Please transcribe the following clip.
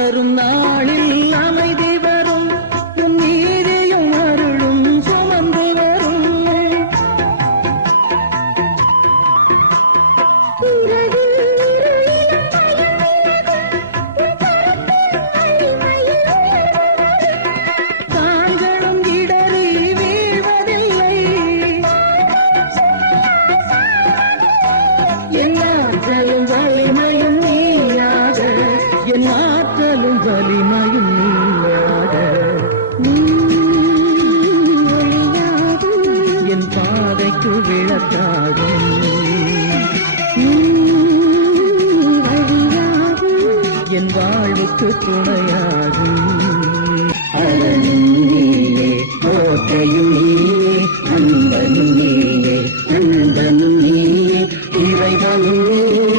வரும் நாளில் அமைதி வரும் உன் நீதியும் அருளும் சுமந்து வரும் தாங்களும் இடறி வீழ்வதில்லை எல்லாற்றலும் வலிமையும் நீயாக என் ஆற்றலும் வலிமையும் நீயாக என் பாதைக்கு விளக்காகும் என் வாழ்வுக்கு துணையாகும் அரண் நீயே கோட்டையும் நீயே அன்பனும் நீயே அன்பனும் நீயே இறைவனும்